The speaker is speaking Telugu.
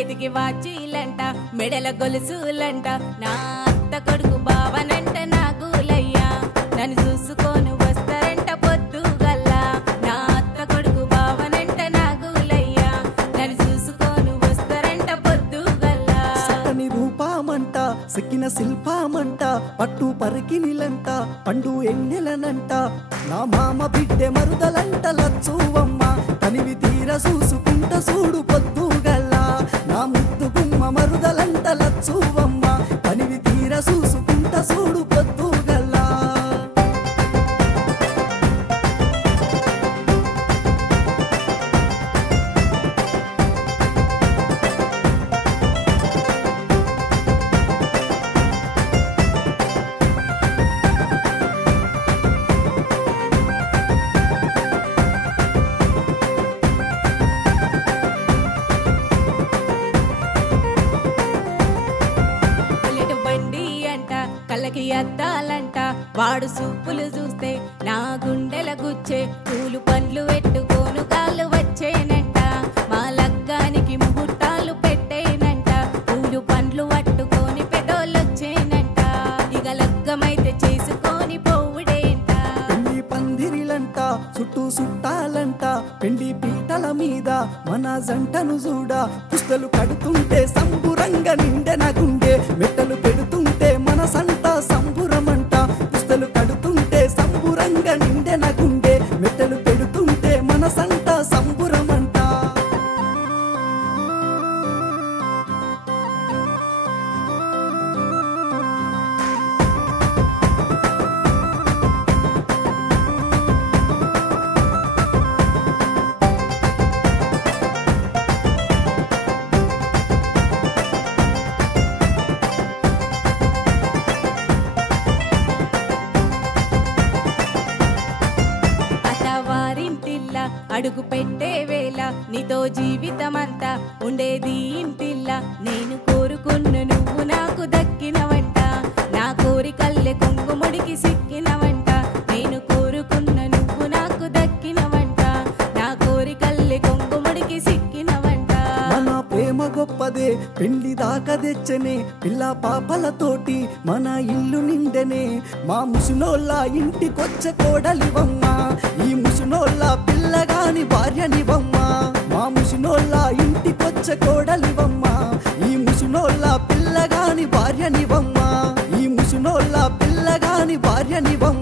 చేతికి వాచీలంట మెడల గొలుసులంట నా అత్త కొడుకు బావనంట నా గూలయ్యా నన్ను చూసుకొని వస్తారంట పొద్దుగల్లా నా అత్త కొడుకు బావనంట నా గూలయ్యా నన్ను చూసుకొని వస్తారంట పొద్దుగల్లా సకని రూపామంట సిక్కిన శిల్పామంట పట్టు పరికినిలంట పండు ఎన్నెలనంట నా మామ బిడ్డె మరుదలంట లచ్చువమ్మ తనివి తీర చూసుకుంట చూడు పొద్దుగల్లా నా ముద్దు గుమ్మ మరుదలంట లచ్చువమ్మ తనివి తీర చూసుకుంట చూడు పొద్దుగల్లా కళ్ళకి అద్దాలంట వాడు సూపులు చూస్తే నా గుండెల గుచ్చే పూలు పండ్లు ఎట్టుకోను కాళ్ళు వచ్చేనంట మా లగ్గానికి ముహూర్తాలు పెట్టేనంట పూలు పండ్లు పట్టుకొని పెదోళ్ళొచ్చేనంట ఇక లగ్గమైతే చేసుకొని పోవుడేంట పెళ్లి పందిరిలంట చుట్టూ చుట్టాలంట పెళ్లి పీటల మీద మన జంటను చూడ పుస్తలు కడుతుంటే సంబురంగా నిండెన గుండె మెట్టలు పెడుతుంటే మన సంట సంబురమంట పుస్తలు కడుతుంటే సంబురంగా నిండెన గుండె మెట్టలు పెడుతుంటే మన సంట సంబురమంట అడుగు పెట్టే వేళ నీతో జీవితమంతా ఉండేది ఇంటిల్లా నేను కోరుకున్న నువ్వు నాకు దక్కినవంట నా కోరికల్లే కొంగుముడికి సిక్కినవంట నేను కోరుకున్న నువ్వు నాకు దక్కినవంట నా కోరికల్లే కొంగుముడికి సిక్కినవంట మన ప్రేమ గొప్పదే పెళ్లి దాకా తెచ్చనే పిల్ల పాపలతోటి మన ఇల్లు నిండెనే మా ముసునోళ్ళ ఇంటికొచ్చే కోడలివమ్మ ఈ ముసునోళ్ళ పిల్లగాని భార్యనివమ్మ మా ముసునోళ్ళ ఇంటికొచ్చే కోడలివమ్మ ఈ ముసునోళ్ళ పిల్లగాని భార్యనివమ్మ ఈ ముసునోళ్ళ పిల్లగాని భార్యనివమ్మ